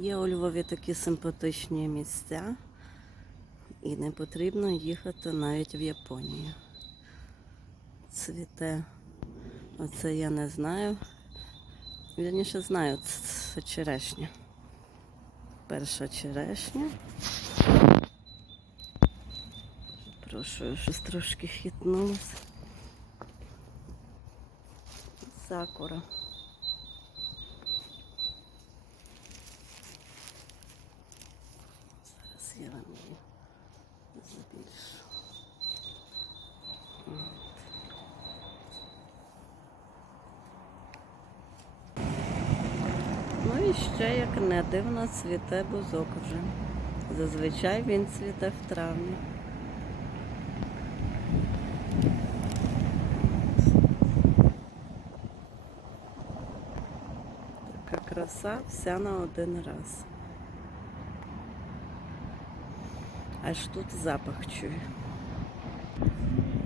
Є у Львові такі симпатичні місця, і не потрібно їхати навіть в Японію. Цвіте. Оце я не знаю. Вірніше знаю, це, черешня. Перша черешня. Прошу, щось трошки хитнулося. Сакура. Вам її збільшу. Ну і ще, як не дивно, цвіте бузок вже. Зазвичай він цвіте в травні. Така краса вся на один раз. Аж тут запах чую.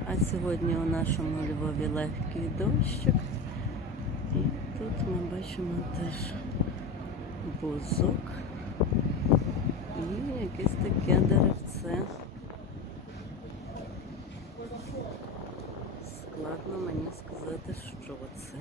А сьогодні у нашому Львові легкий дощик. І тут ми бачимо теж бузок і якесь таке деревце. Складно мені сказати, що це.